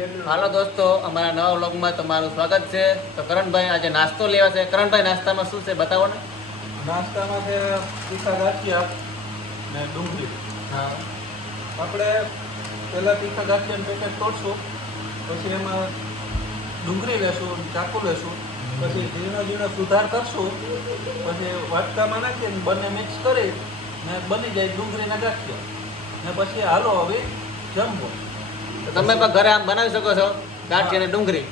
હાલો દોસ્તો, અમારા નવા વ્લોગમાં તમારું સ્વાગત છે. તો કરણભાઈ આજે નાસ્તો લેવા છે. કરણભાઈ, નાસ્તામાં શું છે બતાવો ને. નાસ્તામાં છે તીખા ગાંઠિયા ને ડુંગળી. હા, આપણે પહેલાં તીખા ગાંઠિયાનું પેકેટ તોડશું, પછી એમાં ડુંગળી લેશું, ચાકુ લેશું, પછી ઝીણો ઝીણો સુધાર કરશું, પછી વાટકામાં નાખીને બંને મિક્સ કરી ને બની જાય ડુંગળીના ગાંઠિયા. ને પછી હાલો હવે જમવો. તો તમે પણ ઘરે આમ બનાવી શકો છો ગાંઠિયા અને ડુંગળી.